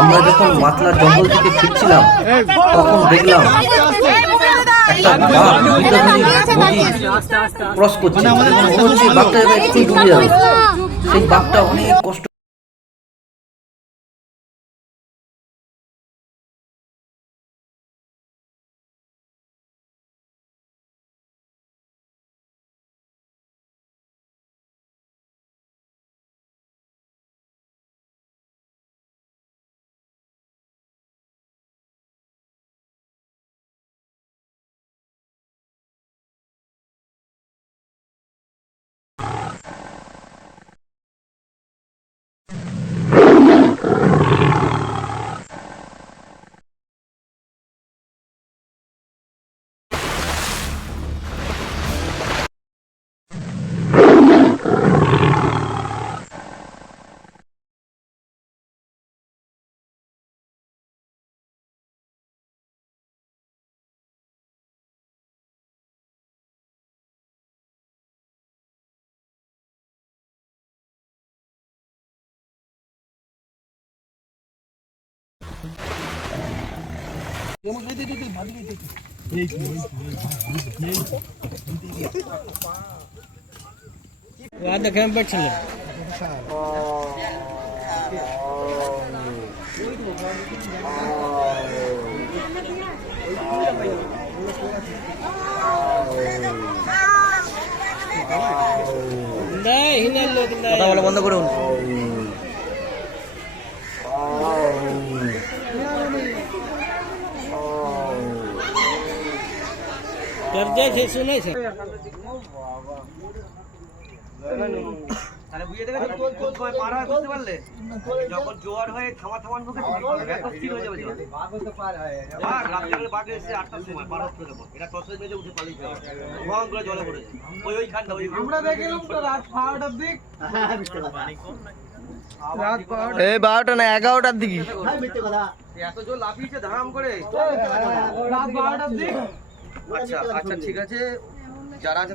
আমরা যখন মাতলা জঙ্গল থেকে ফিরছিলাম তখন দেখলাম একটা বাঘ বিদ্যুৎ নদী ক্রস করছে। মনে হচ্ছে বাঘটা এবার একটু ডুবে যাবে সেই বাঘটা অনেক কষ্ট వాద కనపడలే ఉందా హిన్నెల్లో ఉందా వాళ్ళ వంద కూడా ఉంది শুনেছে। এত বারোটা না এগারোটার দিকে। এত জোর লাফিয়েছে ধারাম করে। রাত বারোটার দিক। আচ্ছা আচ্ছা ঠিক আছে। যারা আছে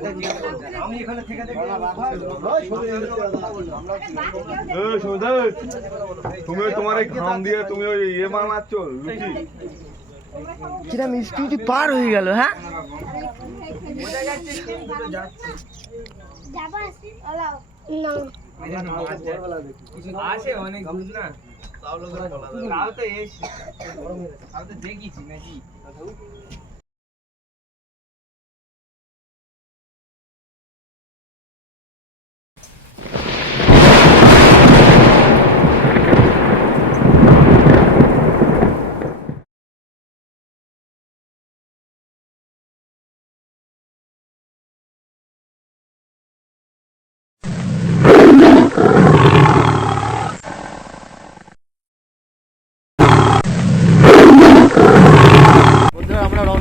আমি এখানে থেকে তুমি তোমার এই ঘাম দিয়ে তুমি ওই ইয়ে বানাচ্ছ লুচি? কিরা মিষ্টি পার হয়ে গেল হ্যাঁ? আছে অনেক দূর না? তাও তো এসে। তাও তো দেখিছি নাকি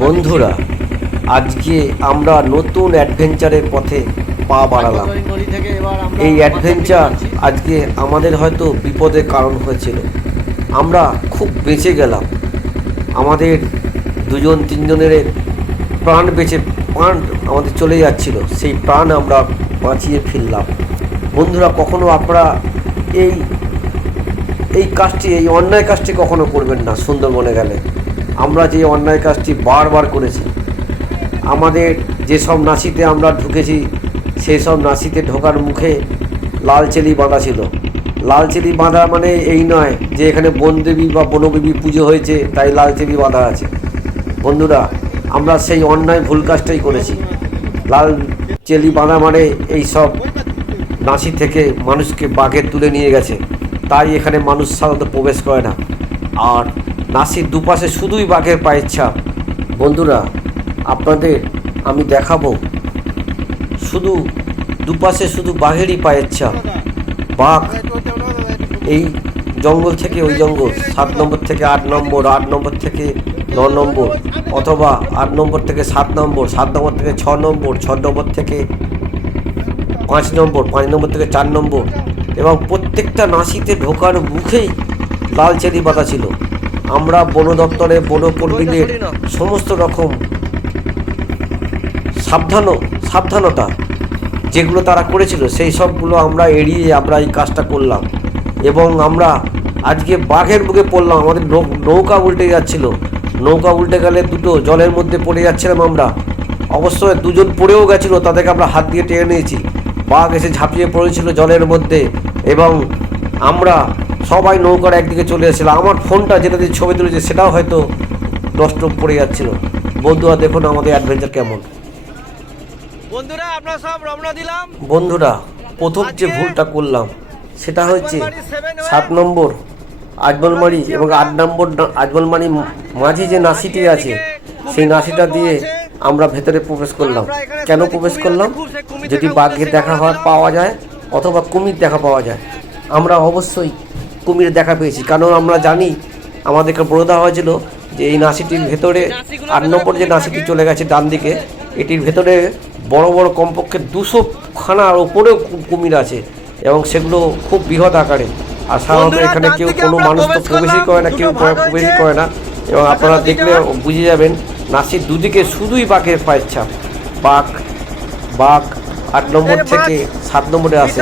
বন্ধুরা আজকে আমরা নতুন অ্যাডভেঞ্চারের পথে পা বাড়ালাম। এই অ্যাডভেঞ্চার আজকে আমাদের হয়তো বিপদের কারণ হয়েছিল। আমরা খুব বেঁচে গেলাম। আমাদের দুজন, তিনজনের প্রাণ বেঁচে, প্রাণ আমাদের চলে যাচ্ছিল। সেই প্রাণ আমরা বাঁচিয়ে ফিরলাম বন্ধুরা, কখনো আপনারা এই এই কাজটি, এই অন্যায় কাজটি কখনো করবেন না সুন্দরবনে গেলে। আমরা যে অন্যায় কাজটি বারবার করেছি আমাদের যেসব নাসিতে আমরা ঢুকেছি, সেই সব নাসিতে ঢোকার মুখে লাল চেলি বাঁধা ছিল। লাল চেলি বাঁধা মানে এই নয় যে এখানে বনদেবী বা বনদেবী পুজো হয়েছে, তাই লাল চেলি বাঁধা আছে। বন্ধুরা, আমরা সেই অন্যায় ভুল কাজটাই করেছি। লাল চেলি বাঁধা মানে এই সব নাসি থেকে মানুষকে বাঘে তুলে নিয়ে গেছে। তাই এখানে মানুষ সাধারণত প্রবেশ করে না। আর নাসির দুপাশে শুধুই বাঘের পায়ের ছাপ। বন্ধুরা আপনাদের আমি দেখাবো। শুধু দুপাশে শুধু বাঘেরই পায়ের ছাপ। বাঘ এই জঙ্গল থেকে ওই জঙ্গল সাত নম্বর থেকে আট নম্বর আট নম্বর থেকে ন নম্বর অথবা আট নম্বর থেকে সাত নম্বর সাত নম্বর থেকে ছ নম্বর ছ নম্বর থেকে পাঁচ নম্বর পাঁচ নম্বর থেকে চার নম্বর এবং প্রত্যেকটা নাসিতে ঢোকার মুখেই লাল চেরি বাঁধা ছিল। আমরা বন দপ্তরে বনকর্মীদের সমস্ত রকম সাবধান, সাবধানতা যেগুলো তারা করেছিল, সেই সবগুলো আমরা এড়িয়ে আমরা এই কাজটা করলাম। এবং আমরা আজকে বাঘের বুকে পড়লাম, আমাদের নৌকা উল্টে যাচ্ছিল। নৌকা উল্টে গেলে দুটো জলের মধ্যে পড়ে যাচ্ছিলাম আমরা। অবশ্যই দুজন পড়েও গেছিল, তাদেরকে আমরা হাত দিয়ে টেনে নিয়েছি। বাঘ এসে ঝাঁপিয়ে পড়েছিল জলের মধ্যে এবং আমরা সবাই নৌকার একদিকে চলে এসেছিলাম। আমার ফোনটা যেটা দিয়ে ছবি তুলেছে, সেটাও হয়তো নষ্ট পড়ে যাচ্ছিল। বন্ধুরা, দেখুন আমাদের অ্যাডভেঞ্চার কেমন। বন্ধুরা আমরা সব রওনা দিলাম। বন্ধুরা প্রথম যে ভুলটা করলাম সেটা হচ্ছে হয়ে সাত নম্বর আজমলমারি এবং আট নম্বর আজমলমারি মাঝি যে নাসিটি আছে সেই নাসিটা দিয়ে আমরা ভেতরে প্রবেশ করলাম। কেন প্রবেশ করলাম? যদি বাঘের দেখা হওয়ার পাওয়া যায় অথবা কুমির দেখা পাওয়া যায় আমরা অবশ্যই কুমির দেখা পেয়েছি। কারণ আমরা জানি আমাদেরকে বলে দেওয়া হয়েছিল যে এই নাসিটির ভেতরে আট নম্বর যে নাসিটি চলে গেছে ডান দিকে এটির ভেতরে বড় বড় কমপক্ষে দুশো খানার ওপরেও কুমির আছে এবং সেগুলো খুব বৃহৎ আকারে। আর সাধারণত এখানে কেউ কোনো মানুষ তো প্রবেশই করে না কেউ প্রবেশই করে না। এবং আপনারা দেখলে বুঝে যাবেন নাসির দুদিকে শুধুই বাঘের পায়ের ছাপ। বাঘ বাঘ আট নম্বর থেকে সাত নম্বরে আসে।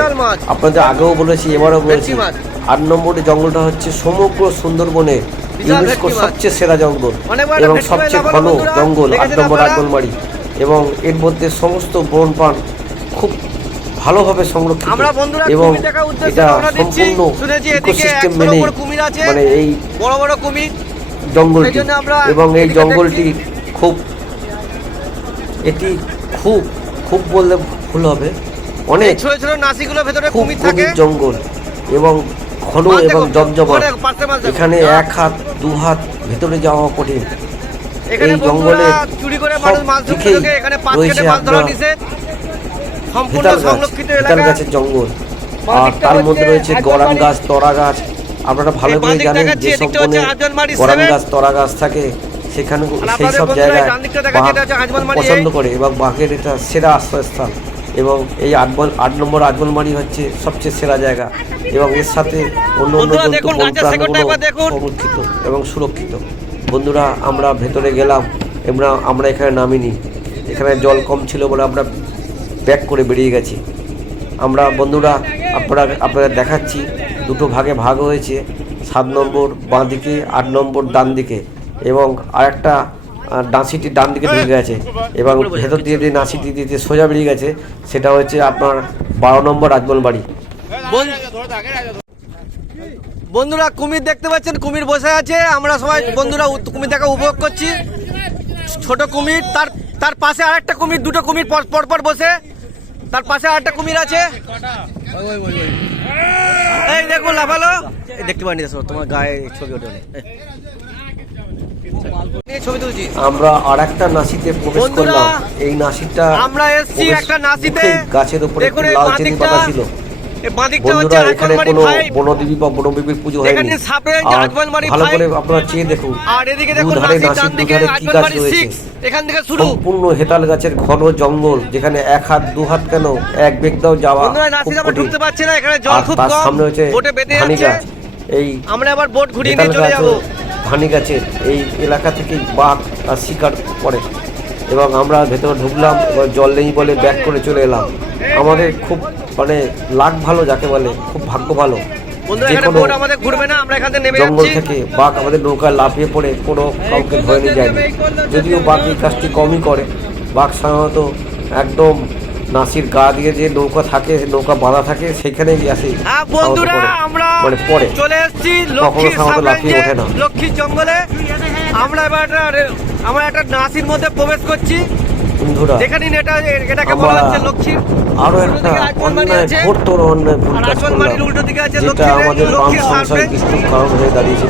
আপনাদের আগেও বলেছি এবারও বলেছি। আট নম্বরে জঙ্গলটা হচ্ছে সমগ্র সুন্দরবনে ইউনেস্কোর সবচেয়ে সেরা জঙ্গল এবং সবচেয়ে ঘন জঙ্গল আট নম্বর? আগলমারি এবং এর মধ্যে সমস্ত বন পান খুব ভালোভাবে সংরক্ষিত। আমরা বন্ধুরা এবং এটা সম্পূর্ণ ইকোসিস্টেম মেনে। মানে এই বড় বড় কুমির। জঙ্গলটি। এবং এই জঙ্গলটি খুব এটি খুব খুব বললে ভুল হবে। অনেক ছোট ছোট নাসিগুলোর ভেতরে কুমির থাকে। জঙ্গল এবং ঘন এবং জমজমাট দেখো। এখানে এক হাত দু হাত ভেতরে যাওয়া কঠিন। এই জঙ্গলের চুরি করে মানুষ মাছ ধরতে এখানে পাঁচ কেটে মাছ ধরা নিষেধ। সম্পূর্ণ সংরক্ষিত এলাকা। গাছের জঙ্গল। আর তার মধ্যে রয়েছে। গরাম গাছ তরা গাছ। আপনারা ভালো করে জানেন যে সব বনে গরাম গাছ তরা গাছ থাকে। সেখানে সেই সব জায়গায় পছন্দ করে এবং বাঘের এটা সেরা আশ্রয়স্থল এবং এই আটবল আট নম্বর আটবলমারি হচ্ছে সবচেয়ে সেরা জায়গা। এবং এর সাথে অন্য অন্য জন্তু বন প্রাণীগুলো। সংরক্ষিত এবং সুরক্ষিত। বন্ধুরা, আমরা ভেতরে গেলাম, আমরা আমরা এখানে নামিনি। এখানে জল কম ছিল বলে আমরা ব্যাক করে বেরিয়ে গেছি। আমরা বন্ধুরা, আপনারা, আপনাদের দেখাচ্ছি, দুটো ভাগে ভাগ হয়েছে, সাত নম্বর বাঁ দিকে আট নম্বর ডান দিকে এবং আরেকটা নাসিটি ডান দিকে ঢুকে গেছে এবং ভেতর দিয়ে যে নাসিটি দিয়ে সোজা বেরিয়ে গেছে, সেটা হচ্ছে আপনার বারো নম্বর আজমল বাড়ি বন্ধুরা কুমির দেখতে পাচ্ছেন? কুমির বসে আছে। আমরা সবাই বন্ধুরা কুমির দেখা উপভোগ করছি। ছোট কুমির তার তার পাশে আর একটা কুমির দুটো কুমির পর পর পর বসে। তার পাশে আরেকটা কুমির আছে। এই দেখুন লাফালো। দেখতে দেখো, তোমার গায়ে ছবি ওঠে আমরা আর একটা নাসিতে প্রবেশ করলাম। এই নাসিটা আমরা এসছি একটা নাসিতে। গাছের উপরে লাল চেরি পাতা ছিল। বন্ধুরা এখানে কোনো বনদেবী বা পুজো হয়নি। আর ভালো। করে আপনারা চেয়ে দেখুন। আর এদিকে দেখুন দুধারে নাসির নাসির ডান দিকে দুধারে কি গাছ রয়েছে। এখান থেকে শুরু। সম্পূর্ণ হেতাল গাছের ঘন জঙ্গল যেখানে এক হাত দু হাত কেন এক বেগটাও যাওয়া খুব কঠিন। আর তার সামনে হচ্ছে ধানি গাছ। এই আমরা আবার বোট ঘুরিয়ে নিয়ে চলে যাব। ধানি গাছের এই এলাকা থেকেই বাঘ আর শিকার করে। এবং আমরা ভেতরে ঢুকলাম এবার জল নেই বলে ব্যাক করে চলে এলাম। আমাদের খুব মানে লাক ভালো যাকে বলে খুব ভাগ্য ভালো। জঙ্গল থেকে বাঘ আমাদের নৌকায় লাফিয়ে পড়ে কোনো কাউকে ধরে নিয়ে যায়নি। যদিও বাঘ এই কাজটি কমই করে। বাঘ সাধারণত একদম নাসির গা দিয়ে যে নৌকা থাকে নৌকা বাঁধা থাকে সেখানেই আসে হ্যাঁ সাধারণত বন্ধুরা আমরা মানে পড়ে। চলে এসেছি। লক্ষ্মীর জঙ্গলে। আমরা এবার আমরা একটা নাসির মধ্যে প্রবেশ করছি। বন্ধুরা যেখানে এটা এটাকে বলা হচ্ছে লক্ষ্মীর আরও একটা অন্যায়। ঘোরতর অন্যায় ভুল কাজ করলাম। যেটা আমাদের বাম লক্ষ্মীর সংশয় কারণ হয়ে দাঁড়িয়েছে।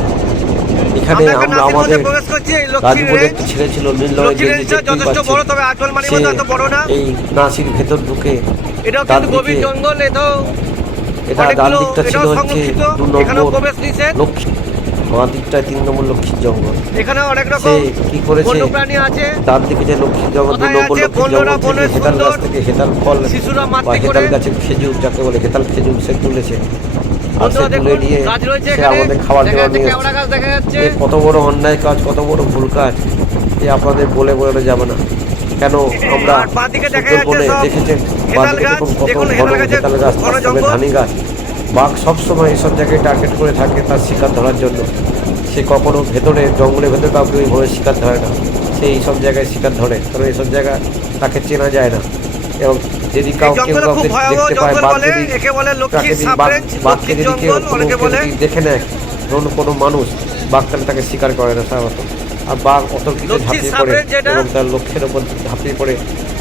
এখানে আমরা আমাদের প্রবেশ করছি এই লক্ষ্মীর রাজু একটি ছেলে ছিল দেখতেই যথেষ্ট বড় তবে সে মতো এত বড় না। এই নাসির ভেতর ঢুকে ডান কিন্তু গভীর জঙ্গল এটা ডান দিকটা ছিল হচ্ছে দু এখানেও নম্বর। লক্ষ্মী। বাঁ দিকটায় তিন নম্বর লক্ষ্মীর জঙ্গল। এখানে অনেক রকম কি করেছে? বন্য প্রাণী আছে। ডান দিকে যে লক্ষ্মী জঙ্গল দু কোথায় নম্বর? লক্ষ্মীর জঙ্গল থেকে হেতাল গাছ থেকে হেতাল ফল বা হেতাল খেজুর যাকে বলে হেতাল খেজুর সে তুলেছে। আর সে তুলে নিয়ে সে আমাদের খাবার দেওয়া নিয়ে কত বড় অন্যায় কাজ কত বড় ভুল কাজ এ আপনাদের বলে বলে যাবে না। কেন আমরা সুন্দরবনে দেখেছেন বাঁদিকে দেখুন কত ঘন হেতাল গাছ তার। ধানি গাছ। বাঘ সবসময় এসব জায়গায় টার্গেট করে থাকে তার শিকার ধরার জন্য। সে কখনো ভেতরে জঙ্গলের ভেতরে কাউকে ওইভাবে শিকার ধরে না। সে এইসব জায়গায় শিকার ধরে কারণ এইসব জায়গা তাকে চেনা যায় না। এবং যদি কাউকে কাউকে দেখতে পায় জঙ্গল বাঘ যদি তাকে বাঘকে যদি কেউ দেখে নেয় ধরুন কোনো মানুষ বাঘ তাহলে তাকে শিকার করে না সাধারণত আর বাঘ অতর্কিত লক্ষ্মীর ঝাঁপিয়ে পড়ে এবং তার লক্ষ্যের ওপর ঝাঁপিয়ে পড়ে।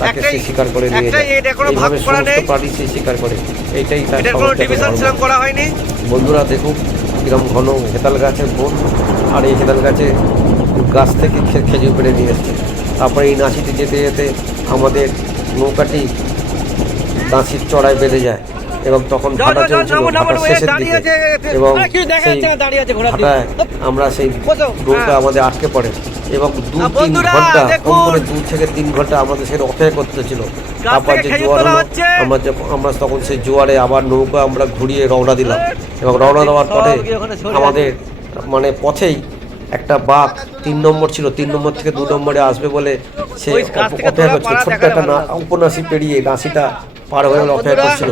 তাকে সে শিকার করে নিয়ে যায়। এইভাবে সমস্ত প্রাণী সে শিকার করে। এইটাই তার করা হয়নি। বন্ধুরা দেখুন কিরম ঘন হেতাল গাছের বন আর এই হেতাল গাছে গাছ থেকে খেজুর পেড়ে নিয়ে এসছে। তারপরে এই নাসিতে যেতে যেতে আমাদের নৌকাটি নাসির চড়ায় বেঁধে যায়। এবং তখন ভাটা চলছিল ভাটার শেষের দিকে। এবং। ভাটায় আমরা সেই নৌকা হ্যাঁ। আমাদের আটকে পড়ে। এবং দু তিন ঘণ্টা কম করে দু থেকে তিন ঘণ্টা আমাদের সেটা অপেক্ষা করতে ছিল তারপর যে জোয়ার হলো আমরা যখন আমরা তখন সেই জোয়ারে আবার নৌকা আমরা ঘুরিয়ে রওনা দিলাম। এবং রওনা দেওয়ার পরে আমাদের মানে পথেই একটা বাঘ তিন নম্বর ছিল তিন নম্বর থেকে দু নম্বরে আসবে বলে সে অপেক্ষা করছিল ছোট্ট একটা। উপন্যাসী পেরিয়ে নাসিটা পার হয়ে অপেক্ষা করছিল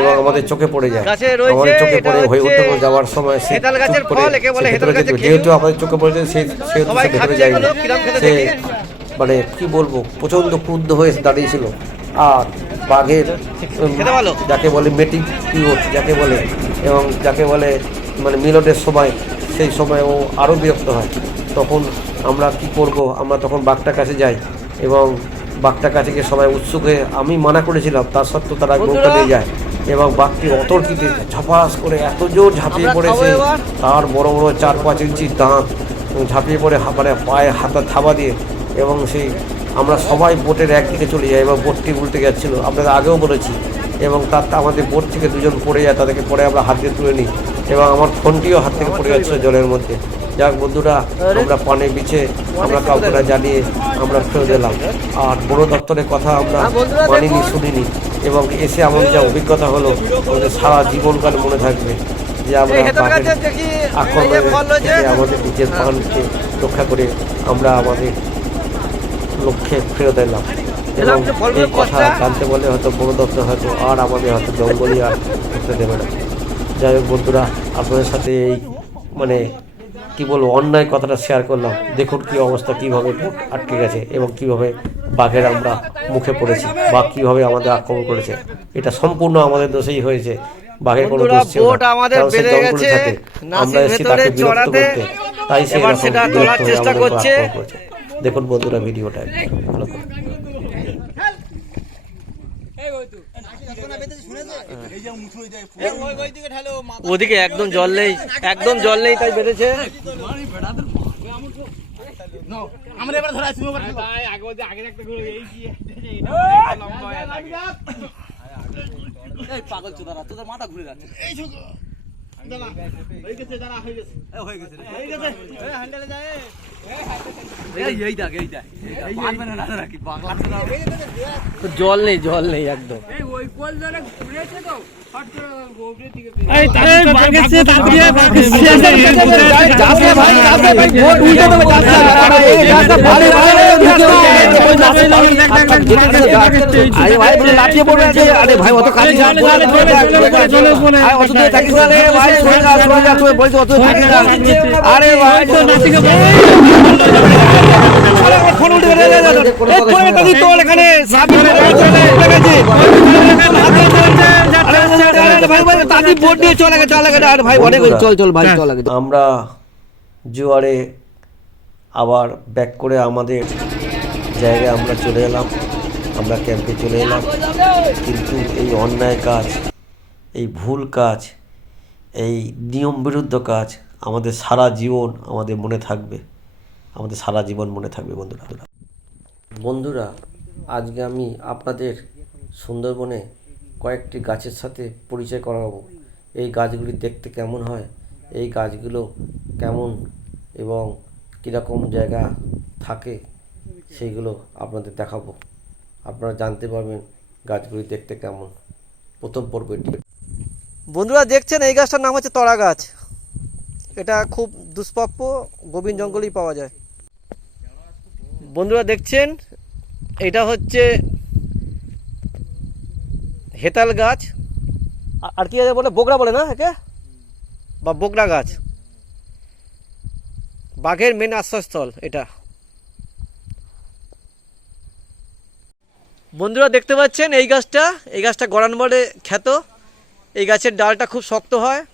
এবং আমাদের চোখে পড়ে যায়। আমাদের চোখে পড়ে হয়ে উঠতে যাওয়ার সময় সে ভেতরে যেত। যেহেতু আমাদের চোখে পড়েছে সে সেহেতু সে ভেতরে যায়নি। সে মানে কি বলব প্রচণ্ড ক্রুদ্ধ হয়ে দাঁড়িয়েছিল। আর বাঘের? যাকে বলে মেটিক পিওট যাকে বলে এবং যাকে বলে মানে মিলনের সময় সেই সময় ও আরও বিরক্ত হয়। তখন আমরা কি করব আমরা তখন বাঘটার কাছে যাই এবং বাঘটার কাছে গিয়ে সবাই উৎসুক হয়ে আমি মানা করেছিলাম তার সত্ত্বেও তারা নৌকা নিয়ে যায় এবং বাঘটি অতর্কিতে ঝাপাস করে এত জোর ঝাঁপিয়ে পড়েছে। তার বড় বড় চার পাঁচ ইঞ্চি দাঁত ঝাঁপিয়ে পড়ে মানে পায়ে হাতা থাবা দিয়ে এবং সেই আমরা সবাই বোটের একদিকে চলে যাই এবং বোটটি উল্টে যাচ্ছিল। আপনাদের আগেও বলেছি। এবং তার আমাদের বোট থেকে দুজন পড়ে যায় তাদেরকে পরে আমরা হাত দিয়ে তুলে নিই। এবং আমার ফোনটিও হাত থেকে পড়ে যাচ্ছিল জলের মধ্যে। যাক বন্ধুরা আমরা পানে বিছে আমরা কাউকেটা জানিয়ে আমরা ফেরত দিলাম। আর বড় দপ্তরের কথা আমরা হ্যাঁ, মানিনি শুনিনি। এবং এসে আমার যা অভিজ্ঞতা হলো আমাদের সারা জীবনকাল মনে থাকবে যে আমরা ফল থেকে আমাদের নিজের প্রাণকে রক্ষা করে আমরা আমাদের লক্ষ্যে ফেরত এলাম। এবং এই কথা জানতে বলে হয়তো বড় দপ্তর হয়তো আর আমাদের হয়তো জঙ্গলই আর করতে দেবে না। যাই হোক বন্ধুরা আপনাদের সাথে এই মানে কি বলব অন্যায় কথাটা শেয়ার করলাম। দেখুন কি অবস্থা কীভাবে আটকে গেছে এবং কীভাবে বাঘের আমরা মুখে পড়েছি বা কীভাবে আমাদের আক্রমণ করেছে। এটা সম্পূর্ণ আমাদের দোষেই হয়েছে। বাঘের কোনো দোষ ছিল। আমরা এসেছি তাকে বিরক্ত করতে তাই সে এরকম সেটা বিরক্ত হয়ে চেষ্টা আমাদের করছে। আক্রমণ করেছে। দেখুন বন্ধুরা ভিডিওটা ভালো করে। ওদিকে একদম জল নেই একদম জল নেই তাই বেড়েছে। ভাই বলে লাফিয়ে পড়বে আরে ভাই অত কাছে অত দূরে থাকিস না রে ভাই সরে যা সরে যা তুই বলছিস অত দূরে থাকিস না আরে ভাই ফোন উঠে গেলে এক্ষুনি তোর এখানে সাপ উঠে আরে ভাই নিয়ে চলে গেছে চলে গেছে। আরে ভাই অনেক চল চল ভাই চল আগে আমরা জোয়ারে আবার ব্যাক করে আমাদের জায়গায় আমরা চলে এলাম। আমরা ক্যাম্পে চলে এলাম। কিন্তু এই অন্যায় কাজ এই ভুল কাজ এই নিয়ম বিরুদ্ধ কাজ আমাদের সারা জীবন আমাদের মনে থাকবে। আমাদের সারা জীবন মনে থাকবে বন্ধুরা। বন্ধুরা আজকে আমি আপনাদের সুন্দরবনে কয়েকটি গাছের সাথে পরিচয় করাবো। এই গাছগুলি দেখতে কেমন হয়? এই গাছগুলো কেমন এবং কীরকম জায়গা থাকে? সেইগুলো আপনাদের দেখাবো। আপনারা জানতে পারবেন গাছগুলি দেখতে কেমন। প্রথম পর্ব এটি বন্ধুরা দেখছেন এই গাছটার নাম হচ্ছে তরা গাছ। এটা খুব দুষ্প্রাপ্য গোবিন জঙ্গলেই পাওয়া যায়। বন্ধুরা দেখছেন, এটা হচ্ছে হেতাল গাছ। আর কি বলে? বগড়া বলে না একে? বা বগড়া গাছ। বাঘের মেন আশ্রয়স্থল, এটা। বন্ধুরা, দেখতে পাচ্ছেন এই গাছটা? এই গাছটা গড়ান বলে খ্যাত। এই গাছের ডালটা খুব শক্ত হয়।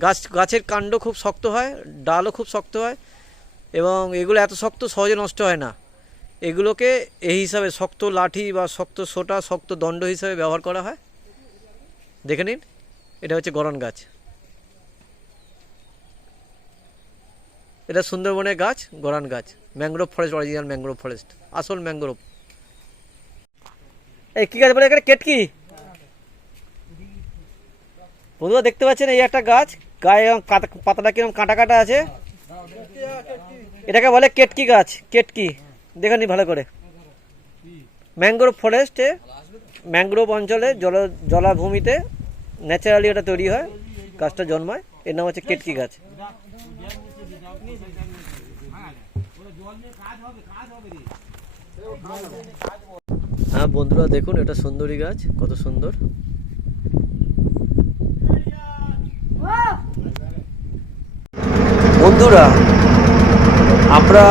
গাছ, গাছের কাণ্ড খুব শক্ত হয়। ডালও খুব শক্ত হয়। এবং এগুলো এত শক্ত সহজে নষ্ট হয় না। এগুলোকে এই হিসাবে শক্ত লাঠি বা শক্ত সোটা, শক্ত দণ্ড হিসাবে ব্যবহার করা হয়। দেখে নিন, এটা হচ্ছে গরন গাছ। এটা সুন্দরবনের গাছ, গরান গাছ mangrove forest, original mangrove forest, আসল ম্যাংগ্রোভ এই কী গাছ বলে এখানে? কেটকি? বন্ধুরা, দেখতে পাচ্ছেন এই একটা গাছ, গায়ে কাটা- পাতাটা কীরকম কাঁটা কাটা আছে? এটাকে বলে কেটকি গাছ, কেটকি। দেখে নি ভালো করে। ম্যাংগ্রোভ ফরেস্টে ম্যাংগ্রোভ অঞ্চলে জল, জলাভূমিতে ন্যাচারালি এটা তৈরি হয়, গাছটা জন্মায়। এর নাম হচ্ছে কেটকি গাছ। হ্যাঁ বন্ধুরা, দেখুন, এটা সুন্দরী গাছ, কত সুন্দর। বন্ধুরা, আমরা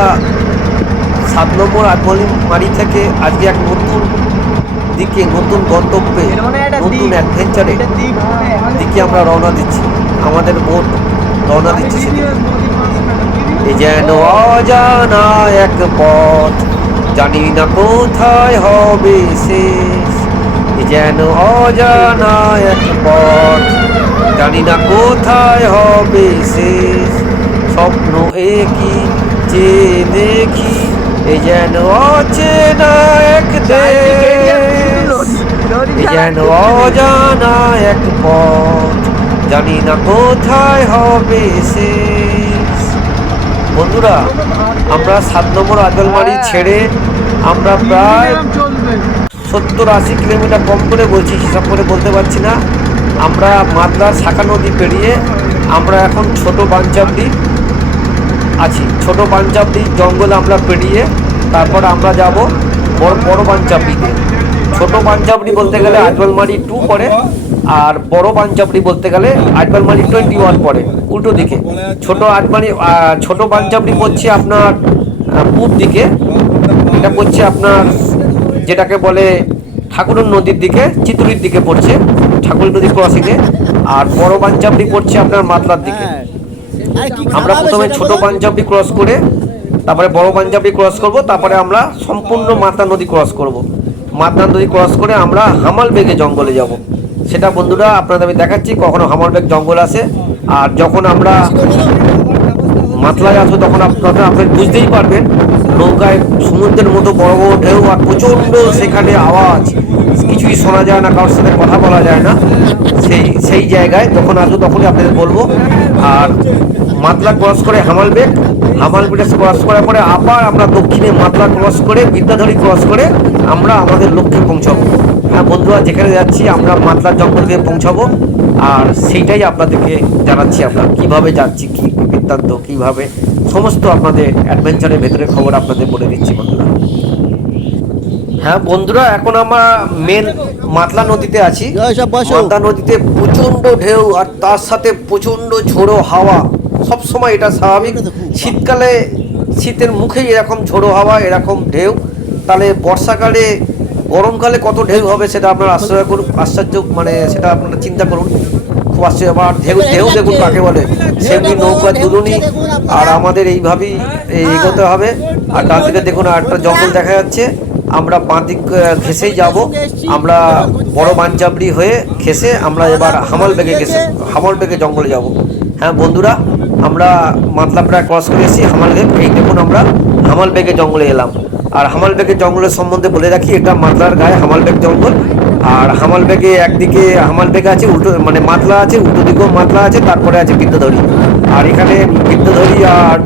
সাত নম্বর আটমলি মারি থেকে আজকে এক নতুন দিকে, নতুন গন্তব্যে নতুন অ্যাডভেঞ্চারে দিকে আমরা রওনা দিচ্ছি। আমাদের বোট রওনা দিচ্ছি সেদিকে এ যেন অজানা এক পথ জানি না কোথায় হবে শেষ। এ যেন অজানা এক পথ জানি না কোথায় হবে শেষ। স্বপ্ন একই যে দেখি এ যেন অচেনা এক দেশ। যেন অজানা এক পথ। জানি না কোথায় হবে শেষ বন্ধুরা আমরা সাত নম্বর আজলমারি ছেড়ে আমরা প্রায় সত্তর আশি কিলোমিটার কম করে বলছি হিসাব করে বলতে পারছি না। আমরা মাদলার শাখা নদী পেরিয়ে আমরা এখন ছোট বাঞ্চাবড়ি আছি। ছোট বাঞ্চাবড়ি জঙ্গল আমরা পেরিয়ে তারপর আমরা যাব বড় বড় বাঞ্চাবড়িতে ছোট পাঞ্জাবড়ি বলতে গেলে আজমলমারি টু পড়ে আর বড় বাঞ্চাবড়ি বলতে গেলে আজমলমারি টোয়েন্টি ওয়ান পড়ে উল্টো দিকে। ছোট আজমারি আহ, ছোট বাঞ্চাবড়ি পড়ছে আপনার পূব দিকে। এটা পড়ছে আপনার যেটাকে বলে ঠাকুরের নদীর দিকে চিতুরির দিকে পড়ছে ঠাকুর নদীর ক্রসিংয়ে আর বড় বাঞ্চাবড়ি পড়ছে আপনার মাতলার দিকে। আমরা প্রথমে ছোট পাঞ্জাবি ক্রস করে তারপরে বড় পাঞ্জাবি ক্রস করব তারপরে আমরা সম্পূর্ণ মাতলা নদী ক্রস করব। মাতলা নদী ক্রস করে আমরা হামাল বেগে জঙ্গলে যাব। সেটা বন্ধুরা, আপনাদের আমি দেখাচ্ছি, কখনো হামাল বেগ জঙ্গল আসে আর যখন আমরা মাতলায় আসব তখন আপনারা আপনি বুঝতেই পারবেন, নৌকায় সমুদ্রের মতো বড় বড় ঢেউ আর প্রচণ্ড সেখানে আওয়াজ। কিছুই শোনা যায় না, কারোর সাথে কথা বলা যায় না। সেই সেই জায়গায় যখন আসব, তখনই আপনাদের বলব। আর মাতলা ক্রস করে হামালবেগ হামালবেগ ক্রস করার পরে আবার আমরা দক্ষিণে মাতলা ক্রস করে বিদ্যাধরী ক্রস করে আমরা আমাদের লক্ষ্যে পৌঁছাবো। হ্যাঁ বন্ধুরা যেখানে যাচ্ছি আমরা মাতলার জঙ্গল দিয়ে পৌঁছাবো। আর সেইটাই আপনাদেরকে জানাচ্ছি আমরা কীভাবে যাচ্ছি কি বৃত্তান্ত কীভাবে সমস্ত আপনাদের অ্যাডভেঞ্চারের ভেতরে খবর আপনাদের বলে দিচ্ছি বন্ধুরা। হ্যাঁ বন্ধুরা এখন আমরা মেন মাতলা নদীতে আছি। মাতলা নদীতে প্রচণ্ড ঢেউ আর তার সাথে প্রচণ্ড ঝোড়ো হাওয়া। সব সময় এটা স্বাভাবিক শীতকালে শীতের মুখেই এরকম ঝোড়ো হাওয়া এরকম ঢেউ। তাহলে বর্ষাকালে গরমকালে কত ঢেউ হবে সেটা আপনার আশ্চর্য করুন আশ্চর্য মানে সেটা আপনারা চিন্তা করুন। খুব আশ্চর্য আবার ঢেউ ঢেউ দেখুন কাকে বলে। সেমনি নৌকা দুলুনি আর আমাদের এইভাবেই এগোতে হবে। আর ডান দিকে দেখুন আর একটা জঙ্গল দেখা যাচ্ছে। আমরা বাঁ দিক আহ, ঘেসেই যাব। আমরা বড় বাঞ্চাবড়ি হয়ে ঘেসে আমরা এবার হামাল বেগে ঘেসে হামাল বেগে জঙ্গলে যাব। হ্যাঁ বন্ধুরা আমরা মাতলা প্রায় ক্রস করে এসেছি হামাল বেগ এই দেখুন আমরা হামাল বেগে জঙ্গলে এলাম। আর হামাল বেগের জঙ্গলের সম্বন্ধে বলে রাখি, এটা মাতলার গায়ে হামাল বেগ জঙ্গল। আর হামাল বেগে একদিকে হামাল বেগ আছে, উল্টো মানে মাতলা আছে, উল্টো দিকেও মাতলা আছে, তারপরে আছে বিদ্যাধরী। আর এখানে বিদ্যাধরী আর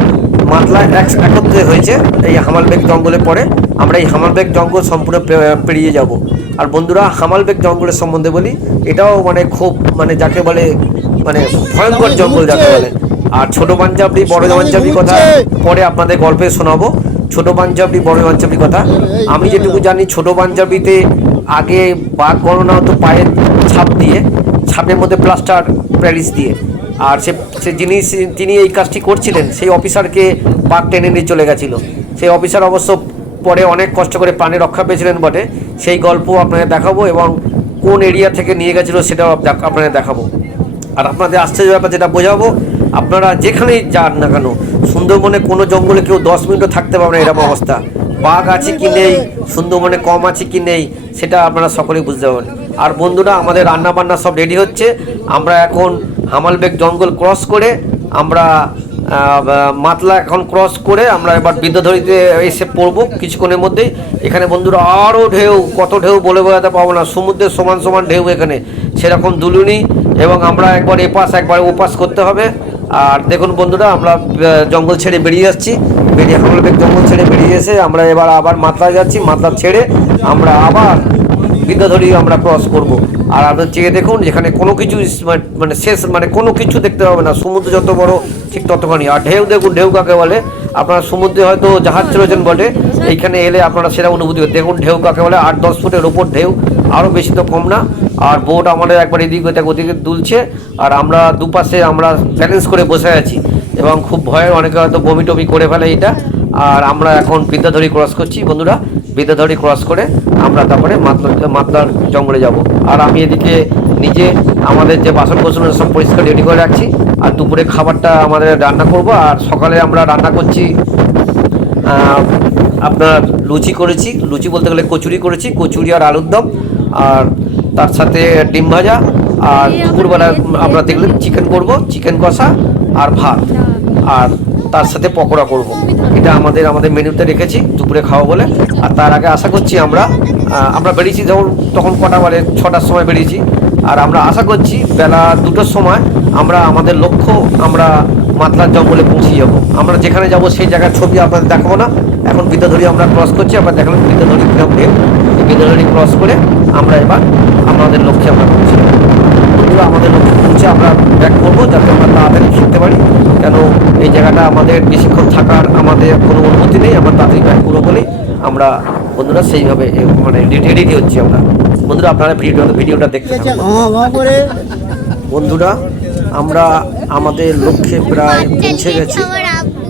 মাতলা এক- একত্রে হয়েছে, এই হামালবেগ জঙ্গলে পড়ে। আমরা এই হামালবেগ জঙ্গল সম্পূর্ণ পেরিয়ে যাব। আর বন্ধুরা, হামালবেগ জঙ্গলের সম্বন্ধে বলি, এটাও মানে খুব মানে যাকে বলে মানে ভয়ঙ্কর জঙ্গল যাকে বলে। আর ছোট পাঞ্জাবি বড় পাঞ্জাবি কথা পরে আপনাদের গল্পে শোনাবো। ছোট পাঞ্জাবি বড় পাঞ্জাবি কথা। আমি যেটুকু জানি ছোট পাঞ্জাবিতে আগে বাঘ গণনা হতো পায়ের ছাপ দিয়ে ছাপের মধ্যে প্লাস্টার প্যারিস দিয়ে। আর সে সে যিনি তিনি এই কাজটি করছিলেন সেই অফিসারকে বাঘ টেনে নিয়ে চলে গেছিল। সেই অফিসার অবশ্য পরে অনেক কষ্ট করে প্রাণে রক্ষা পেয়েছিলেন বটে। সেই গল্প আপনাদের দেখাবো এবং কোন এরিয়া থেকে নিয়ে গেছিল সেটাও আপনাদের দেখাবো। আর আপনাদের আশ্চর্য ব্যাপার যেটা বোঝাবো আপনারা যেখানেই যান না কেন, সুন্দরবনে কোনো জঙ্গলে কেউ দশ মিনিটও থাকতে পারবে না, এরকম অবস্থা। বাঘ আছে কি নেই, সুন্দরবনে কম আছে কি নেই, সেটা আপনারা সকলেই বুঝতে পারবেন। আর বন্ধুরা, আমাদের রান্না বান্না সব রেডি হচ্ছে। আমরা এখন হামালবেগ জঙ্গল ক্রস করে, আমরা মাতলা এখন ক্রস করে আমরা এবার বিদ্যাধরীতে এসে পড়ব কিছুক্ষণের মধ্যেই। এখানে বন্ধুরা আরও ঢেউ, কত ঢেউ বলে বোঝাতে পারব না, সমুদ্রের সমান সমান ঢেউ এখানে। সেরকম দুলুনি এবং আমরা একবার এপাশ, একবার ওপাশ করতে হবে। আর দেখুন বন্ধুরা, আমরা জঙ্গল ছেড়ে বেরিয়ে যাচ্ছি বেরিয়ে হামলাবেগ জঙ্গল ছেড়ে বেরিয়ে এসে আমরা এবার আবার মাতলায় যাচ্ছি মাতলা ছেড়ে আমরা আবার বিদ্যাধরী আমরা ক্রস করব। আর আপনার চেয়ে দেখুন, যেখানে কোনো কিছু মানে- মানে শেষ মানে কোনো কিছু দেখতে পাবে না। সমুদ্র যত বড়, ঠিক ততখানি। আর ঢেউ দেখুন, ঢেউ কাকে বলে? আপনারা সমুদ্রে হয়তো জাহাজ চলেছেন বটে। এইখানে এলে আপনারা সেটা অনুভূতি। দেখুন ঢেউ কাকে বলে? আট, দশ ফুটের ওপর ঢেউ। আরও বেশি তো কম না। আর বোট আমাদের একবার এদিক ওদিক ওদিকে দুলছে, আর আমরা দুপাশে আমরা ব্যালেন্স করে বসে আছি। এবং খুব ভয়ে অনেকে হয়তো বমি টমি করে ফেলে এটা। আর আমরা এখন বিদ্যাধরী ক্রস করছি, বন্ধুরা। বিদ্যাধরী ক্রস করে আমরা তারপরে মাতলা মাতলার জঙ্গলে যাব। আর আমি এদিকে নিজে আমাদের যে বাসন কোসন সব পরিষ্কার রেডি করে রাখছি। আর দুপুরে খাবারটা আমাদের রান্না করব। আর সকালে আমরা রান্না করছি আপনার লুচি করেছি। লুচি বলতে গেলে কচুরি করেছি। কচুরি আর আলুর দম। আর তার সাথে ডিম ভাজা আর দুপুরবেলা আমরা দেখলেন চিকেন করব চিকেন কষা আর ভাত। আর তার সাথে পকোড়া করব। এটা আমাদের আমাদের মেনুতে রেখেছি দুপুরে খাওয়া বলে। আর তার আগে আশা করছি আমরা আমরা বেরিয়েছি ধরুন তখন কটা বারে ছটার সময় বেরিয়েছি। আর আমরা আশা করছি বেলা দুটোর সময় আমরা আমাদের লক্ষ্য আমরা মাতলার জঙ্গলে পৌঁছে যাব। আমরা যেখানে যাব সেই জায়গার ছবি আপনাদের দেখাবো না। এখন বিদ্যাধরী আমরা ক্রস করছি আমরা দেখালাম বিদ্যাধরী গ্রাম এই বিদ্যাধরী ক্রস করে আমরা এবার আমাদের লক্ষ্যে আমরা পৌঁছে যাব বন্ধুরা আমাদের লক্ষ্যে পৌঁছে আমরা ব্যাক করব যাতে আমরা তাড়াতাড়ি ফিরতে পারি। কেন এই জায়গাটা আমাদের বেশিক্ষণ থাকার আমাদের কোনো অনুমতি নেই আমরা তাড়াতাড়ি ব্যাক করব বলেই আমরা বন্ধুরা সেইভাবে মানে রেডি হচ্ছি আমরা। বন্ধুরা আপনারা ভিডিও ভিডিওটা দেখতে বন্ধুরা আমরা আমাদের লক্ষ্যে প্রায় পৌঁছে গেছি।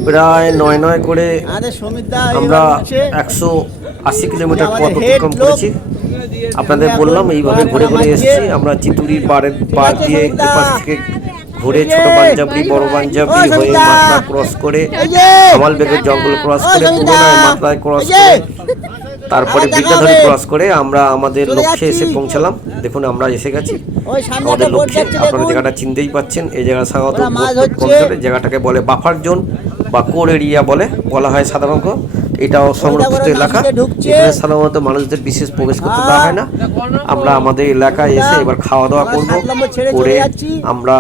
প্রায় নয় নয় করে আমরা একশো আশি কিলোমিটার পথ অতিক্রম করেছি। আপনাদের বললাম এইভাবে ঘুরে ঘুরে এসেছি। আমরা চিতুরির পাড়ের পাড় দিয়ে এপাশ থেকে ঘুরে ছোট পাঞ্জাবি বড় পাঞ্জাবি হয়ে মাত্রা ক্রস করে কামালবেগের জঙ্গল ক্রস করে পুনরায় মাত্রায় ক্রস করে তারপরে বিদ্যাধরী ক্রস করে আমরা আমাদের লক্ষ্যে এসে পৌঁছালাম। দেখুন আমরা এসে গেছি। আমাদের লক্ষ্যে আপনারা জায়গাটা চিনতেই পাচ্ছেন। এই জায়গা চলে। জায়গাটাকে বলে বাফার জোন বা কোর এরিয়া বলে বলা হয় সাধারণত। এটাও সংরক্ষিত এলাকা। এখানে সাধারণত মানুষদের বিশেষ প্রবেশ করতে দেওয়া হয় না। আমরা আমাদের এলাকায় এসে এবার খাওয়া দাওয়া করব করে। আমরা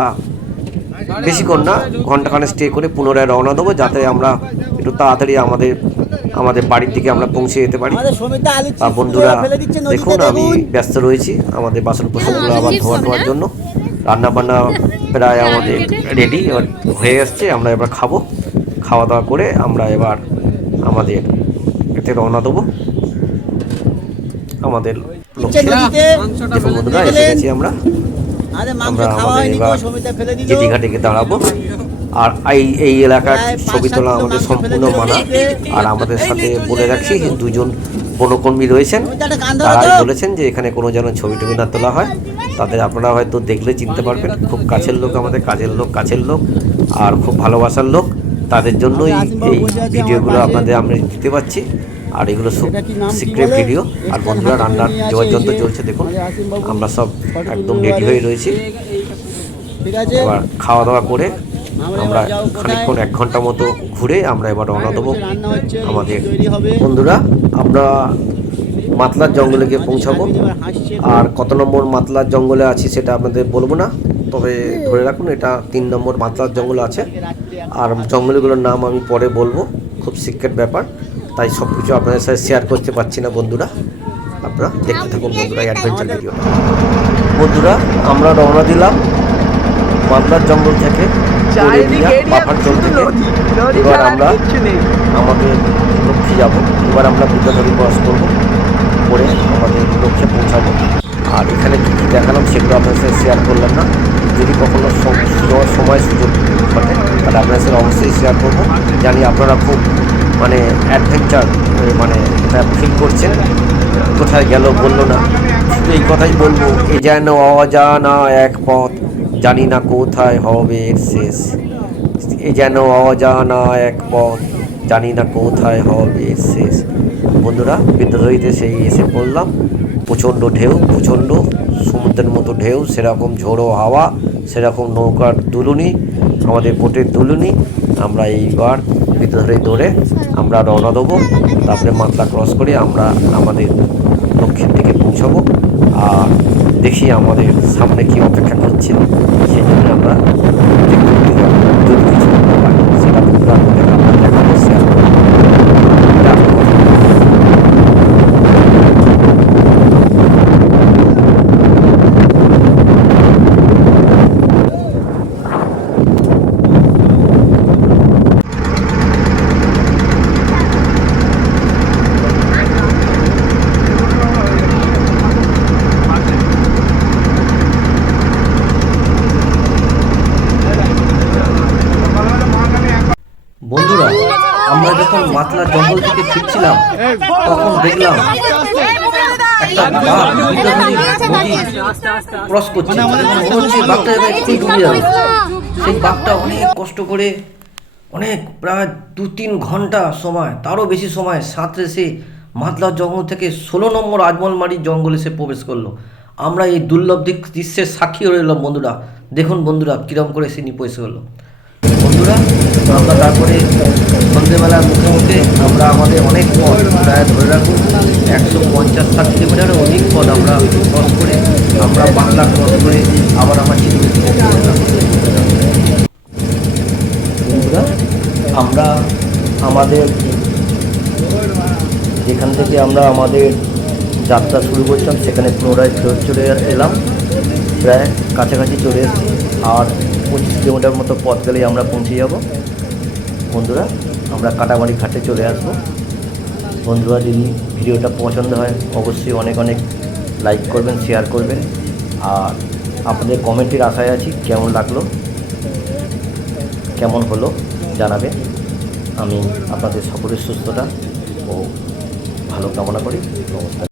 বেশিক্ষণ না ঘন্টাখানে স্টে করে পুনরায় রওনা দেবো যাতে আমরা একটু তাড়াতাড়ি আমাদের আমাদের বাড়ির দিকে আমরা পৌঁছে যেতে পারি। আমাদের আর বন্ধুরা দেখুন আমি ব্যস্ত রয়েছি আমাদের বাসন কোসনগুলো আবার ধোয়া ধোয়ার জন্য। রান্না বান্না প্রায় আমাদের রেডি এবার হয়ে আসছে আমরা এবার খাব। খাওয়া দাওয়া করে আমরা এবার আমাদের এতে রওনা দেবো। আমাদের বন্ধুরা এসে গেছি আমরা। আমরা আমাদের এবার জেটিঘাটে দাঁড়াবো। আর এই এই এলাকার ছবি তোলা আমাদের সম্পূর্ণ মানা। আর আমাদের সাথে বলে রাখি যে দুজন বনকর্মী রয়েছেন। তারাই বলেছেন যে এখানে কোনো যেন ছবি টবি না তোলা হয়। তাদের আপনারা হয়তো দেখলে চিনতে পারবেন। খুব কাছের লোক আমাদের কাজের লোক কাছের লোক আর খুব ভালোবাসার লোক। তাদের জন্যই এই ভিডিওগুলো আপনাদের আমরা দিতে পারছি। আর এগুলো সব সিক্রেট ভিডিও আর বন্ধুরা রান্নার যন্ত্র চলছে দেখুন। আমরা সব একদম রেডি হয়ে রয়েছি। এবার খাওয়া দাওয়া করে আমরা? খানিকক্ষণ এক ঘণ্টা মতো ঘুরে আমরা এবার রওনা দেবো। আমাদের বন্ধুরা আমরা মাতলার জঙ্গলে গিয়ে পৌঁছাবো। আর কত নম্বর মাতলার জঙ্গলে আছি সেটা আপনাদের বলব না। তবে ধরে রাখুন এটা তিন নম্বর মাতলার জঙ্গল আছে। আর জঙ্গলগুলোর নাম আমি পরে বলব খুব সিক্রেট ব্যাপার। তাই সব কিছু আপনাদের সাথে শেয়ার করতে পারছি না বন্ধুরা। আপনারা দেখতে থাকুন বন্ধুরা অ্যাডভেঞ্চার ভিডিও বন্ধুরা আমরা রওনা দিলাম মাতলার জঙ্গল থেকে বাফার জল থেকে। এবার আমরা আমাদের লক্ষ্যে যাব। এবার আমরা বিদ্যাধরী ক্রস করব করে আমাদের লক্ষ্যে পৌঁছাবো। আর এখানে কী কী দেখালাম সেগুলো আপনার সাথে শেয়ার করলাম না। যদি কখনো সময় সুযোগ ঘটে তাহলে আপনার সাথে অবশ্যই শেয়ার করব। জানি আপনারা খুব মানে অ্যাডভেঞ্চার মানে এটা ফিল করছেন। কোথায় গেল বলল না। শুধু এই কথাই বলব, এ যেন অজানা এক পথ, জানি না কোথায় হবে এর শেষ। এ যেন অজানা এক পথ, জানি না কোথায় হবে এর শেষ। বন্ধুরা বিদ্যাধরীতে সেই এসে পড়লাম। প্রচণ্ড ঢেউ, প্রচণ্ড সমুদ্রের মতো ঢেউ, সেরকম ঝোড়ো হাওয়া, সেরকম নৌকার দুলুনি, আমাদের বোটের দুলুনি। আমরা এইবার বিদ্যাধরী দৌড়ে আমরা রওনা দেবো। তারপরে মাত্রা ক্রস করে আমরা আমাদের দক্ষিণ দিকে পৌঁছাবো। আর দেখি আমাদের সামনে কি অপেক্ষা করছে। সেই জন্য আমরা যদি কিছু হয় সেটা বন্ধুরা আপনাদের আমরা দেখাবো শেয়ার করব এটা আমার কথা। বন্ধুরা আমরা যখন মাতলা জঙ্গল থেকে ফিরছিলাম তখন দেখলাম একটা বাঘ বিদ্যাধরী নদী ক্রস করছে। মনে বাঘটা এবার একটু ডুবে যাবে সেই বাঘটা অনেক কষ্ট করে অনেক প্রায় দু তিন ঘণ্টা সময় তারও বেশি সময় সাঁতরে সে মাতলা জঙ্গল থেকে ষোলো নম্বর আজমলমারির জঙ্গলে সে প্রবেশ করল। আমরা এই দুর্লভ দিক দৃশ্যের সাক্ষী হয়ে রইলাম বন্ধুরা। দেখুন বন্ধুরা কিরম করে সে নিপোষে হলো। আমরা তারপরে সন্ধ্যেবেলার মুখে আমরা আমাদের অনেক পথ প্রায় ধরে রাখুন, একশো পঞ্চাশ ষাট কিলোমিটারের অনেক পথ আমরা ক্রস করে, আমরা বাংলা ক্রস করে আবার আমার আমরা আমাদের যেখান থেকে আমরা আমাদের যাত্রা শুরু করছিলাম, সেখানে পুনরায় ফেরত চলে এলাম। প্রায় কাছাকাছি চলে এসেছি, আর পঁচিশ কিলোমিটার মতো পথ গেলেই আমরা পৌঁছে যাব। বন্ধুরা, আমরা কাটামারি ঘাটে চলে আসব। বন্ধুরা, যদি ভিডিওটা পছন্দ হয়, অবশ্যই অনেক অনেক লাইক করবেন শেয়ার করবেন। আর আপনাদের কমেন্টের আশায় আছি, কেমন লাগল, কেমন হলো জানাবেন। আমি আপনাদের সকলের সুস্থতা ও ভালো কামনা করি। নমস্কার।